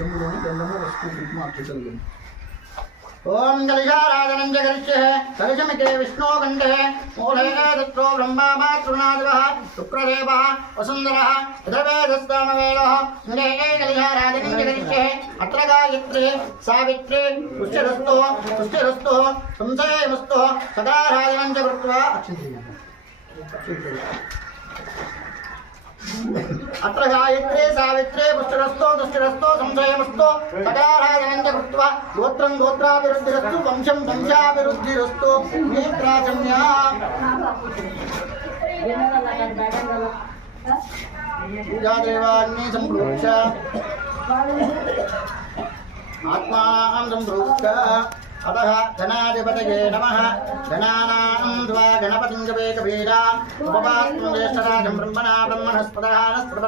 చెంబులోని గంధము వస్తు కుంకుమ అక్షతలు ओम कलिशाराधनं च करिष्ये कलिशमिते विष्णोकण्ठे मूले तत्रो ब्रह्मा मातृनादिवः शुक्रदेवः वसुन्धरः यजुर्वेदस्तामवेदः स्मृते कलिशाराधनं च करिष्ये अत्र गायत्री सावित्री पुष्टिरस्तु संशयमस्तु सदाराधनं च कृत्वा अत्र गायत्री सावित्री पुष्टिरस्तु तुष्टिरस्तु संशयमस्तु सदाराधनं च कृत्वा गोत्रं गोत्राभिवृद्धिरस्तु वंशं वंशाभिवृद्धिरस्तु नेत्राचम्या पूजादेवान्ये सम्प्रोक्ष आत्मानं सम्प्रोक्ष अतः धनाधिपतये नमः धनानां द्वा गणपतिं जपे कबीरा उपवासं ज्येष्ठराजं ब्रह्मणा ब्रह्मणस्पदः